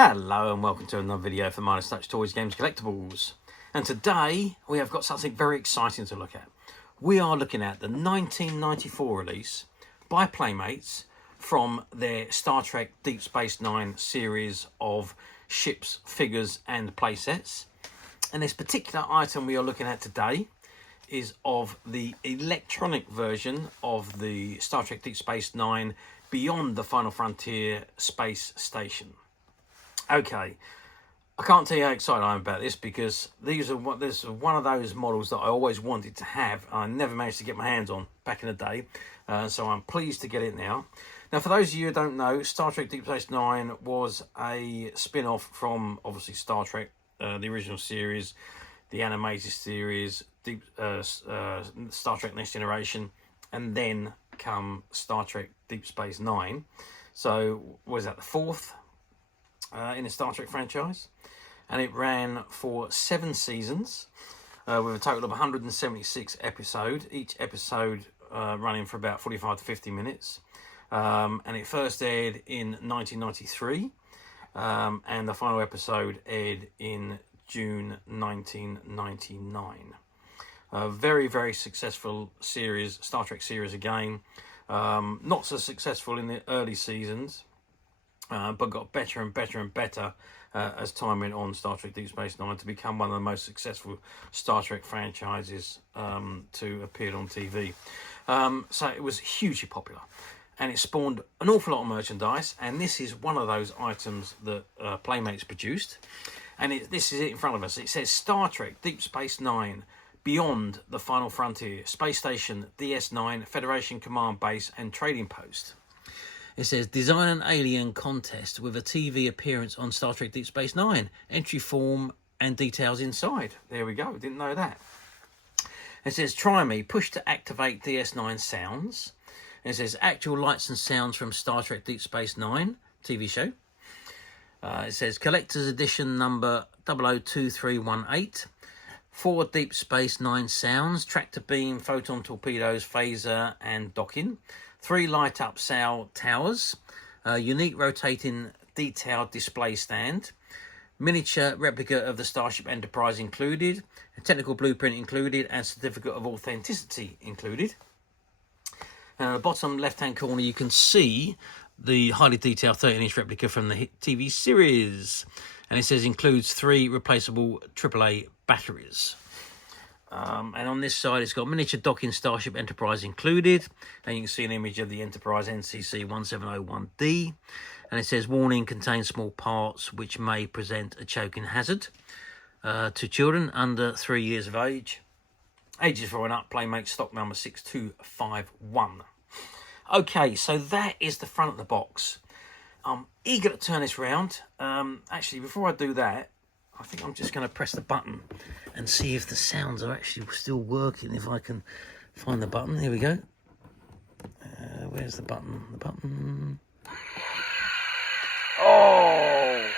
Hello and welcome to another video for Minus Touch Toys, Games, Collectibles. And today we have got something very exciting to look at. We are looking at the 1994 release by Playmates from their Star Trek Deep Space Nine series of ships, figures and playsets. And this particular item we are looking at today is of the electronic version of the Star Trek Deep Space Nine Beyond the Final Frontier Space Station. Okay, I can't tell you how excited I am about this because this is one of those models that I always wanted to have and I never managed to get my hands on back in the day. So I'm pleased to get it now. Now, for those of you who don't know, Star Trek Deep Space Nine was a spin-off from, obviously, Star Trek, the original series, the animated series, Star Trek Next Generation, and then come Star Trek Deep Space Nine. So, was that the fourth in the Star Trek franchise? And it ran for 7 seasons with a total of 176 episodes, each episode running for about 45 to 50 minutes. And it first aired in 1993 and the final episode aired in June 1999. A very successful series, Star Trek series again. Not so successful in the early seasons, but got better and better as time went on, Star Trek Deep Space Nine, to become one of the most successful Star Trek franchises to appear on TV. So it was hugely popular and it spawned an awful lot of merchandise, and this is one of those items that Playmates produced, and this is it in front of us. It says Star Trek Deep Space Nine Beyond the Final Frontier Space Station DS9 Federation Command Base and Trading Post. It says, design an alien contest with a TV appearance on Star Trek Deep Space Nine. Entry form and details inside. There we go. Didn't know that. It says, try me. Push to activate DS9 sounds. It says, actual lights and sounds from Star Trek Deep Space Nine TV show. It says, collector's edition number 002318. 4 Deep Space Nine sounds. Tractor beam, photon torpedoes, phaser and docking. 3 light-up sail towers, unique rotating detailed display stand, miniature replica of the Starship Enterprise included, a technical blueprint included, and certificate of authenticity included. And at the bottom left-hand corner, you can see the highly detailed 13-inch replica from the hit TV series. And it says includes 3 replaceable AAA batteries. And on this side, it's got miniature docking Starship Enterprise included. And you can see an image of the Enterprise NCC 1701D. And it says, warning, contains small parts which may present a choking hazard to children under 3 years of age. Ages 4 and up, Playmate stock number 6251. Okay, so that is the front of the box. I'm eager to turn this round. Actually, before I do that, I think I'm just going to press the button and see if the sounds are actually still working, if I can find the button. Here we go. Where's the button? The button. Oh,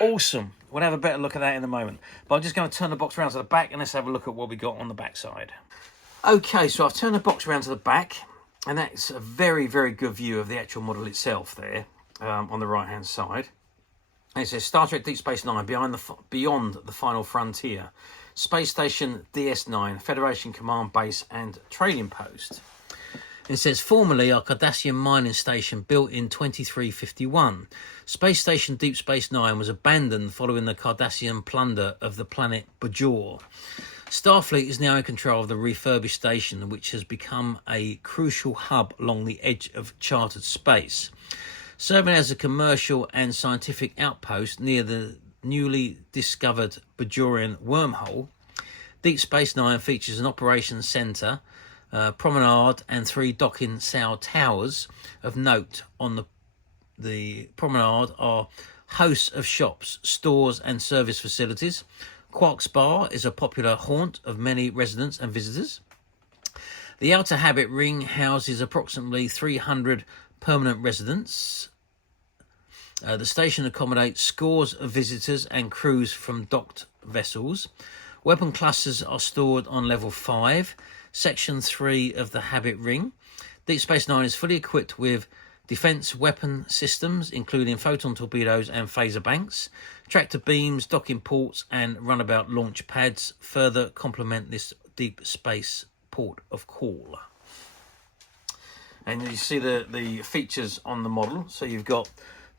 awesome. We'll have a better look at that in a moment. But I'm just going to turn the box around to the back and let's have a look at what we got on the back side. Okay, so I've turned the box around to the back, and that's a very good view of the actual model itself there on the right-hand side. It says Star Trek Deep Space Nine Beyond the Final Frontier, Space Station DS9, Federation Command Base and Trading Post. It says, formerly a Cardassian mining station built in 2351. Space Station Deep Space Nine was abandoned following the Cardassian plunder of the planet Bajor. Starfleet is now in control of the refurbished station, which has become a crucial hub along the edge of chartered space. Serving as a commercial and scientific outpost near the newly discovered Bajorian wormhole, Deep Space Nine features an operations centre, promenade and 3 docking sail towers. Of note on the promenade are hosts of shops, stores and service facilities. Quark's Bar is a popular haunt of many residents and visitors. The Outer Habit Ring houses approximately 300 permanent residents. The station accommodates scores of visitors and crews from docked vessels. Weapon clusters are stored on level 5, section 3 of the Habit Ring. Deep Space Nine is fully equipped with defense weapon systems, including photon torpedoes and phaser banks. Tractor beams, docking ports, and runabout launch pads further complement this deep space port of call. And you see the features on the model. So you've got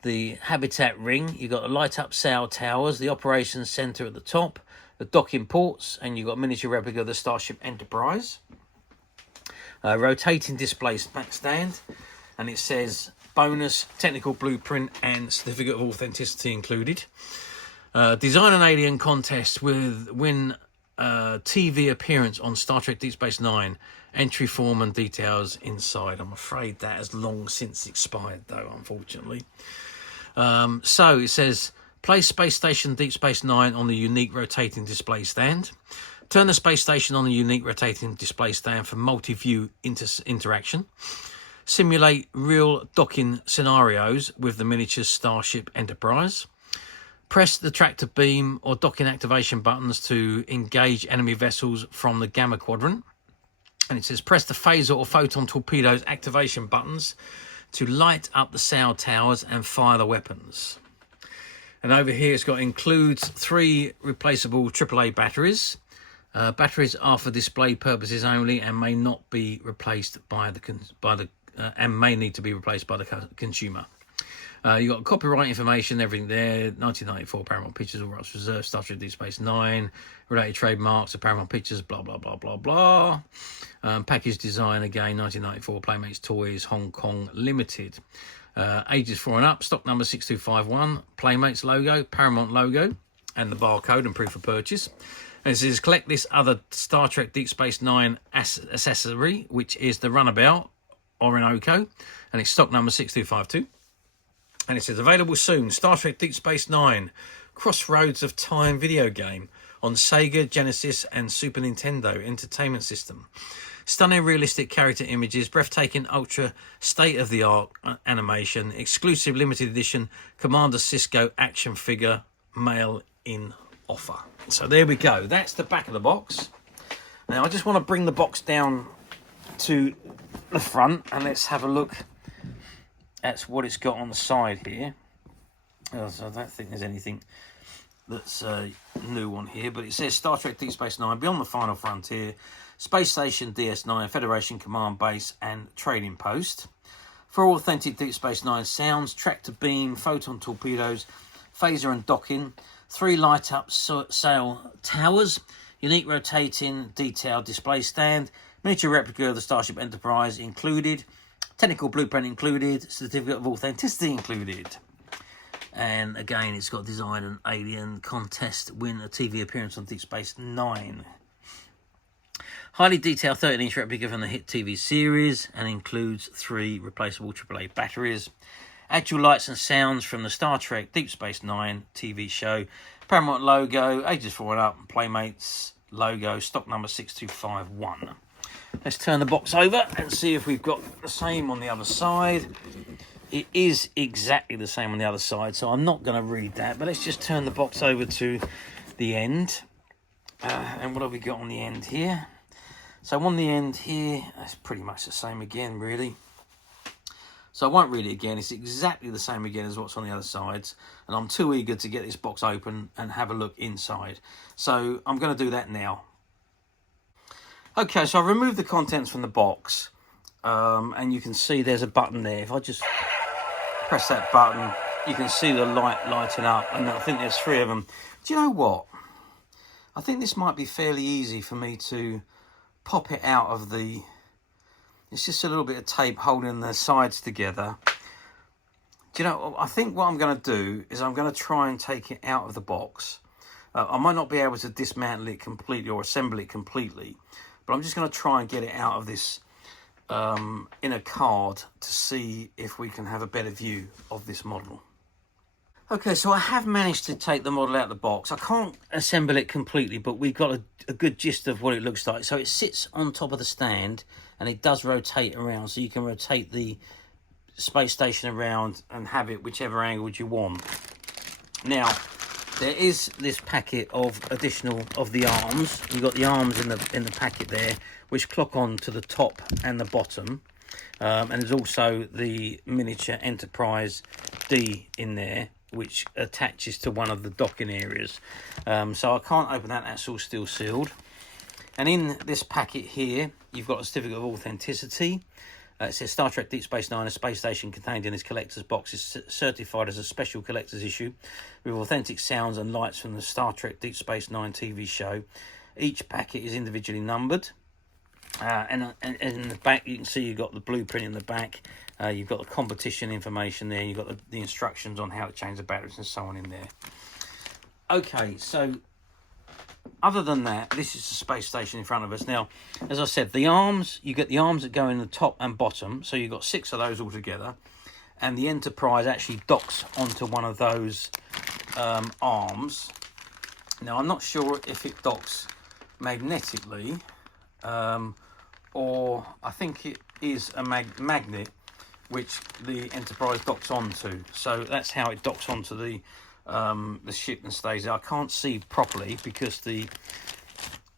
the habitat ring, you've got the light up sail towers, the operations center at the top, the docking ports, and you've got a miniature replica of the Starship Enterprise. Rotating display stand, and it says bonus technical blueprint and certificate of authenticity included. Design an alien contest with win TV appearance on Star Trek Deep Space Nine. Entry form and details inside. I'm afraid that has long since expired, though, unfortunately. So it says, place Space Station Deep Space Nine on the unique rotating display stand. Turn the space station on the unique rotating display stand for multi-view interaction. Simulate real docking scenarios with the miniature Starship Enterprise. Press the tractor beam or docking activation buttons to engage enemy vessels from the Gamma Quadrant. And it says press the phaser or photon torpedoes activation buttons to light up the sail towers and fire the weapons. And over here it's got includes 3 replaceable AAA batteries. Batteries are for display purposes only and may not be replaced and may need to be replaced by the consumer. You got copyright information, everything there. 1994 Paramount Pictures, all rights reserved. Star Trek Deep Space Nine, related trademarks of Paramount Pictures, blah blah blah blah blah. Package design again, 1994 Playmates Toys, Hong Kong Limited. Ages 4 and up. Stock number 6251. Playmates logo, Paramount logo, and the barcode and proof of purchase. And it says collect this other Star Trek Deep Space Nine accessory, which is the runabout Orinoco, and it's stock number 6252. And it says available soon. Star Trek Deep Space Nine, Crossroads of Time video game on Sega, Genesis, and Super Nintendo Entertainment System. Stunning realistic character images, breathtaking ultra state-of-the-art animation, exclusive limited edition Commander Sisko action figure, mail in offer. So there we go. That's the back of the box. Now I just want to bring the box down to the front and let's have a look. That's what it's got on the side here. So I don't think there's anything that's new on here, but it says Star Trek Deep Space Nine, Beyond the Final Frontier, Space Station DS9, Federation Command Base and Trading Post. For authentic Deep Space Nine sounds, tractor beam, photon torpedoes, phaser and docking, 3 light-up sail towers, unique rotating detailed display stand, miniature replica of the Starship Enterprise included, technical blueprint included, certificate of authenticity included. And again, it's got design an alien contest, win a TV appearance on Deep Space Nine. Highly detailed 13-inch replica from the hit TV series and includes 3 replaceable AAA batteries. Actual lights and sounds from the Star Trek Deep Space Nine TV show. Paramount logo, ages 4 and up, Playmates logo, stock number 6251. Let's turn the box over and see if we've got the same on the other side. It is exactly the same on the other side, so I'm not going to read that. But let's just turn the box over to the end. And what have we got on the end here? So on the end here, that's pretty much the same again, really. So I won't read it again. It's exactly the same again as what's on the other sides. And I'm too eager to get this box open and have a look inside. So I'm going to do that now. Okay, so I removed the contents from the box, and you can see there's a button there. If I just press that button, you can see the light lighting up, and I think there's 3 of them. Do you know what? I think this might be fairly easy for me to pop it out of the... It's just a little bit of tape holding the sides together. Do you know, I think what I'm going to do is I'm going to try and take it out of the box. I might not be able to dismantle it completely or assemble it completely, but I'm just going to try and get it out of this inner card to see if we can have a better view of this model. Okay, so I have managed to take the model out of the box. I can't assemble it completely, but we've got a good gist of what it looks like. So it sits on top of the stand, and it does rotate around, so you can rotate the space station around and have it whichever angle you want. Now, there is this packet of additional of the arms. You've got the arms in the packet there, which clock on to the top and the bottom. And there's also the miniature Enterprise D in there, which attaches to one of the docking areas. So I can't open that, that's all still sealed. And in this packet here, you've got a certificate of authenticity. It says Star Trek Deep Space Nine, a space station contained in this collector's box, is certified as a special collector's issue with authentic sounds and lights from the Star Trek Deep Space Nine TV show. Each packet is individually numbered. And in the back, you can see you've got the blueprint in the back. You've got the competition information there. You've got the instructions on how to change the batteries and so on in there. Okay, so other than that, this is the space station in front of us. Now, as I said, the arms, you get the arms that go in the top and bottom. So you've got 6 of those all together. And the Enterprise actually docks onto one of those arms. Now, I'm not sure if it docks magnetically, or I think it is a magnet which the Enterprise docks onto. So that's how it docks onto the ship and stays there. I can't see properly because the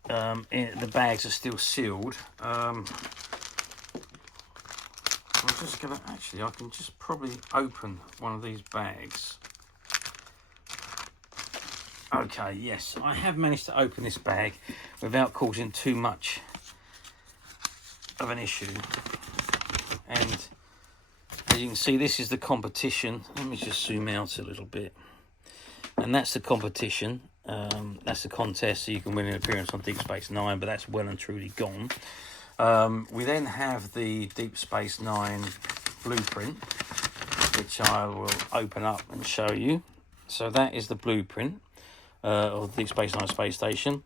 bags are still sealed. I'm just gonna I can just probably open one of these bags. Okay, yes, I have managed to open this bag without causing too much of an issue. And as you can see, this is the competition. Let me just zoom out a little bit. And that's the competition. That's the contest, so you can win an appearance on Deep Space Nine, but that's well and truly gone. We then have the Deep Space Nine blueprint, which I will open up and show you. So that is the blueprint of the Deep Space Nine space station,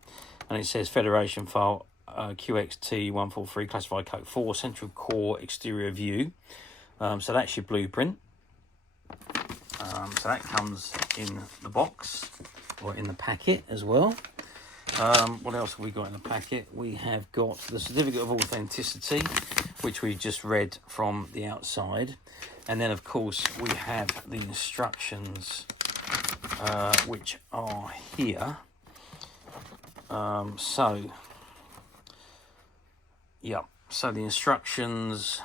and it says Federation file QXT143, classified code 4, central core exterior view. So that's your blueprint. So that comes in the box, or in the packet as well. What else have we got in the packet? We have got the certificate of authenticity, which we just read from the outside. And then, of course, we have the instructions, which are here. So the instructions.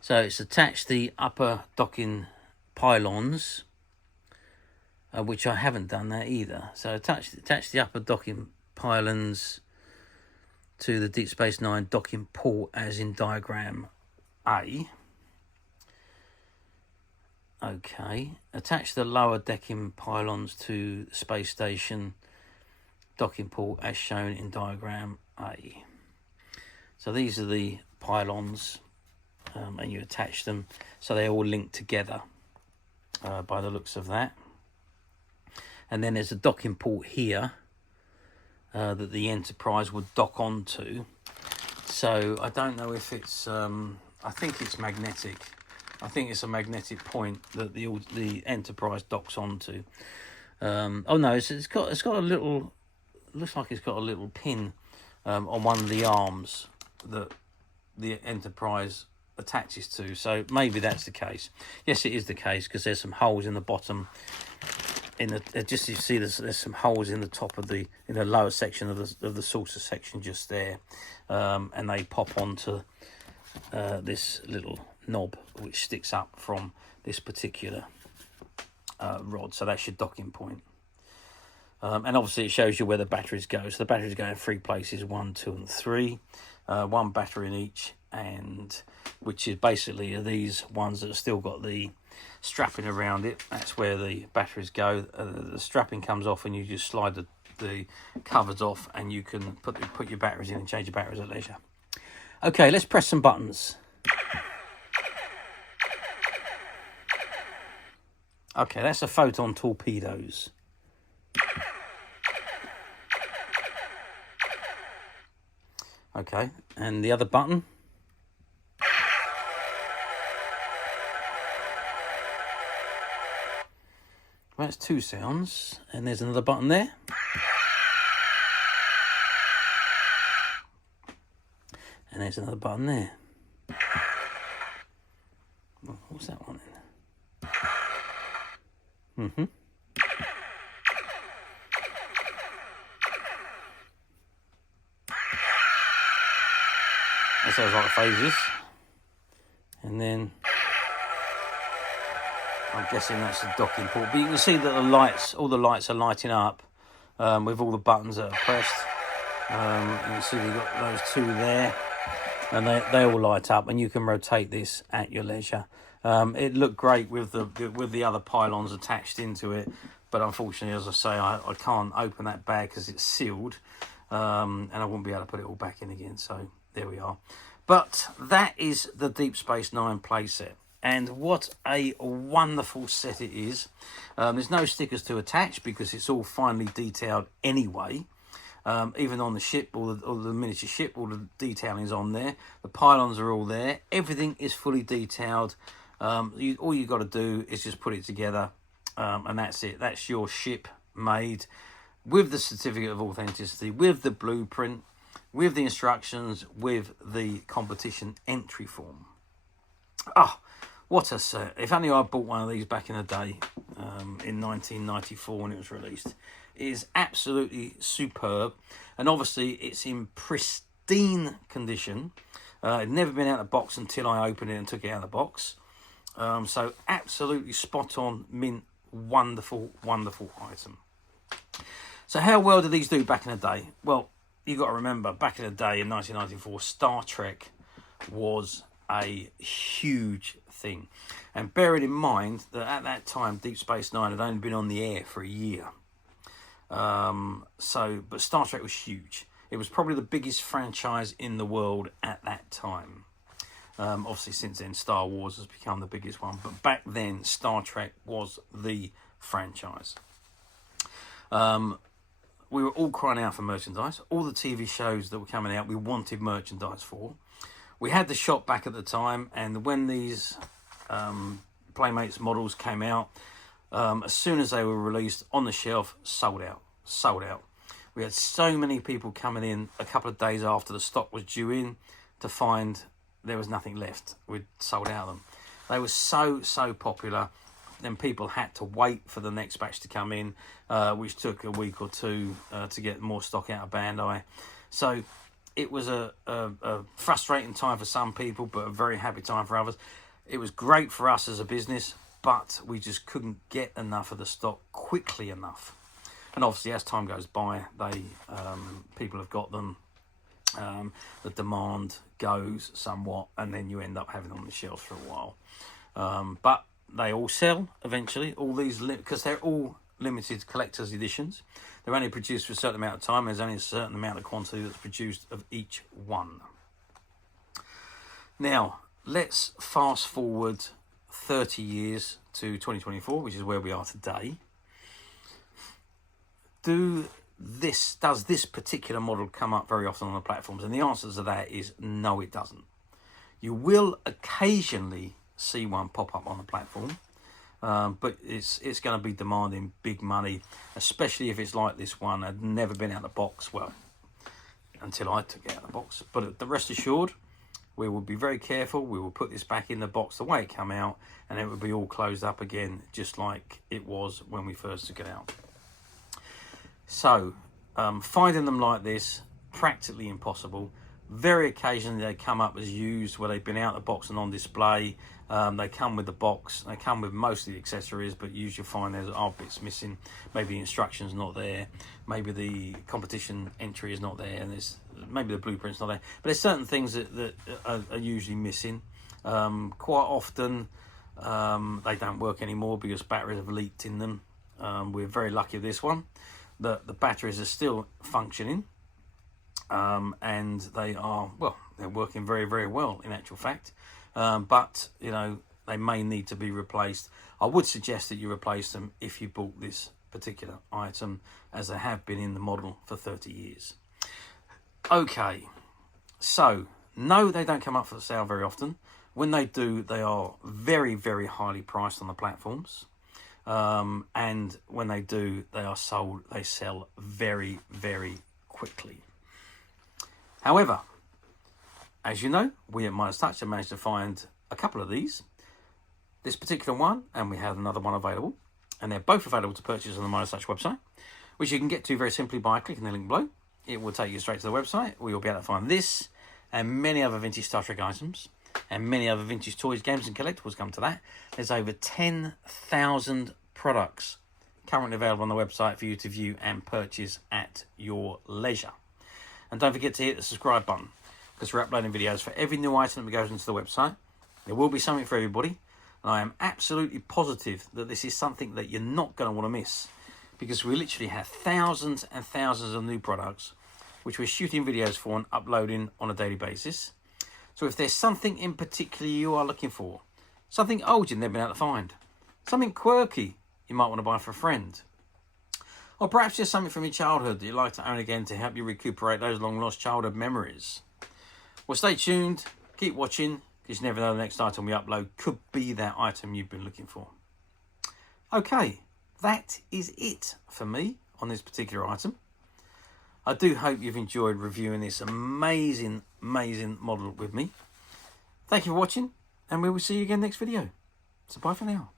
So it's attached the upper docking pylons, which I haven't done that either. So attach the upper docking pylons to the Deep Space Nine docking port as in diagram A. Okay, attach the lower decking pylons to the space station docking port as shown in diagram A. So these are the pylons, and you attach them so they all link together by the looks of that. And then there's a docking port here that the Enterprise would dock onto. So I don't know if it's, I think it's magnetic. I think it's a magnetic point that the Enterprise docks onto. Oh no, it's got a little, looks like it's got a little pin on one of the arms that the Enterprise attaches to. So maybe that's the case. Yes, it is the case, because there's some holes in the bottom. Just you see there's some holes in the top of in the lower section of the saucer section just there, and they pop onto this little knob which sticks up from this particular rod. So that's your docking point. And obviously it shows you where the batteries go. So the batteries go in 3 places, 1, 2 and 3, 1 battery in each, and which is basically these ones that have still got the strapping around it. That's where the batteries go. The strapping comes off and you just slide the covers off, and you can put your batteries in and change your batteries at leisure. Okay, let's press some buttons. Okay, that's the Photon Torpedoes. Okay, and the other button. Well, that's 2 sounds, and there's another button there. And there's another button there. Well, what's that one then? That sounds like phases. And then I'm guessing that's the docking port. But you can see that the lights, all the lights are lighting up with all the buttons that are pressed. You can see we've got those two there, and they all light up, and you can rotate this at your leisure. It looked great with the other pylons attached into it, but unfortunately, as I say, I can't open that bag because it's sealed, and I won't be able to put it all back in again. So there we are. But that is the Deep Space Nine playset, and what a wonderful set it is. There's no stickers to attach because it's all finely detailed anyway. Even on the ship, all the miniature ship, all the detailing's on there. The pylons are all there. Everything is fully detailed. All you got to do is just put it together, and that's it. That's your ship made with the certificate of authenticity, with the blueprint, with the instructions, with the competition entry form. Oh, what a set. If only I bought one of these back in the day, in 1994 when it was released. It is absolutely superb, and obviously it's in pristine condition. It'd never been out of the box until I opened it and took it out of the box. So absolutely spot on, mint, wonderful, wonderful item. So how well did these do back in the day? Well, you got to remember, back in the day in 1994, Star Trek was a huge thing. And bearing in mind that at that time, Deep Space Nine had only been on the air for a year. But Star Trek was huge. It was probably the biggest franchise in the world at that time. Obviously, since then, Star Wars has become the biggest one. But back then, Star Trek was the franchise. We were all crying out for merchandise. All the TV shows that were coming out, we wanted merchandise for. We had the shop back at the time, and when these Playmates models came out, as soon as they were released on the shelf, sold out. We had so many people coming in a couple of days after the stock was due in to find there was nothing left. We'd sold out of them. They were so popular. Then people had to wait for the next batch to come in, which took a week or two to get more stock out of Bandai. So it was a frustrating time for some people, but a very happy time for others. It was great for us as a business, but we just couldn't get enough of the stock quickly enough. And obviously, as time goes by, people have got them. The demand goes somewhat, and then you end up having them on the shelves for a while. But they all sell eventually. All these, because they're all limited collector's editions. They're only produced for a certain amount of time. There's only a certain amount of quantity that's produced of each one. Now, let's fast forward 30 years to 2024, which is where we are today. Does this particular model come up very often on the platforms? And the answer to that is no, it doesn't. You will occasionally see one pop up on the platform, but it's going to be demanding big money, especially if it's like this one. Had never been out of the box, well, until I took it out of the box. But the rest assured, we will be very careful. We will put this back in the box the way it came out, and it will be all closed up again, just like it was when we first took it out. So, finding them like this, practically impossible. Very occasionally they come up as used, where they've been out of the box and on display. They come with the box, they come with most of the accessories, but usually you'll find there are bits missing. Maybe the instructions not there, maybe the competition entry is not there, and maybe the blueprint's not there. But there's certain things that are usually missing. Quite often they don't work anymore because batteries have leaked in them. We're very lucky with this one. The batteries are still functioning, and they're working very, very well in actual fact. But they may need to be replaced. I would suggest that you replace them if you bought this particular item, as they have been in the model for 30 years. Okay, so no, they don't come up for sale very often. When they do, they are very, very highly priced on the platforms. And when they do, they sell very, very quickly. However, as you know, we at Midas Touch have managed to find a couple of these. This particular one, and we have another one available, and they're both available to purchase on the Midas Touch website, which you can get to very simply by clicking the link below. It will take you straight to the website, where you'll be able to find this and many other vintage Star Trek items. and many other vintage toys, games and collectibles come to that. There's over 10,000 products currently available on the website for you to view and purchase at your leisure. And don't forget to hit the subscribe button, because we're uploading videos for every new item that goes into the website. There will be something for everybody, and I am absolutely positive that this is something that you're not going to want to miss, because we literally have thousands and thousands of new products which we're shooting videos for and uploading on a daily basis. So if there's something in particular you are looking for, something old you've never been able to find, something quirky you might want to buy for a friend, or perhaps just something from your childhood that you'd like to own again to help you recuperate those long lost childhood memories, well, stay tuned, keep watching, because you never know the next item we upload could be that item you've been looking for. Okay, that is it for me on this particular item. I do hope you've enjoyed reviewing this amazing model with me. Thank you for watching, and we will see you again next video. So bye for now.